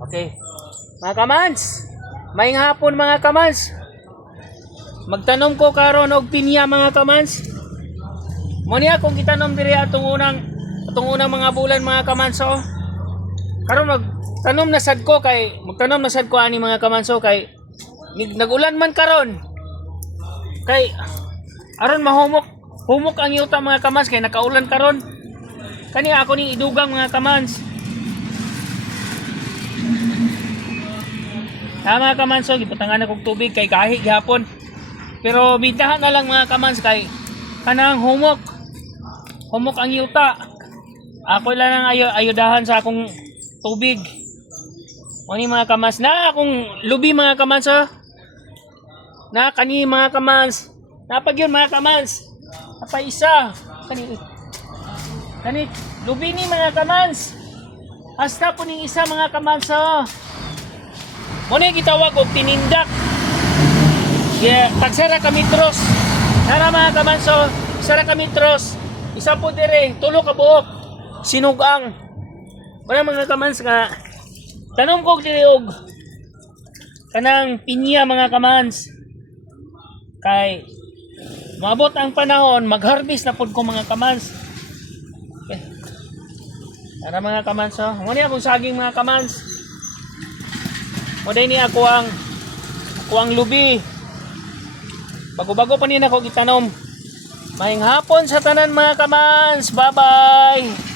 Okay. Mga kamans, maayong hapon mga kamans. Magtanom ko karon og pinya mga kamans. Mo niya kung gitanom diri atong unang mga bulan mga kamans oh. Karon magtanom na sad ko ani mga kamans oh, kay nagulan man karon. Kay aron humok ang yuta mga kamans kay nakaulan karon. Kani ako ning idugang mga kamans. Mga kamans, so giputangan akong tubig kay kahi gihapon. Pero bintahan na lang mga kamans kay kanang humok ang yuta. Ako lang ang ayudahan sa akong tubig. Oni mga kamans na akong lubi mga kamans oh. Na kani mga kamans. Napag yun mga kamans. Apa isa. Kani lubi ni mga kamans. Hasta po ning isa mga kamans oh. Muna gitawag og tinindak. Yeah, tagsara kami tros. Nara mga kamanso, sara kami tros. Isa po dire, tulo ka buok. Sinugang. Wala mga kamans nga. Tanom ko dire og kanang pinya mga kamans. Kay maabot ang panahon, mag-harvest na pud ko mga kamans. Okay. Nara mga kamanso, muna akong saging mga kamans. Moday ni ako ang lubi. Bago-bago pa nina ako gitanom. Maayong hapon sa tanan mga kamans. Bye-bye.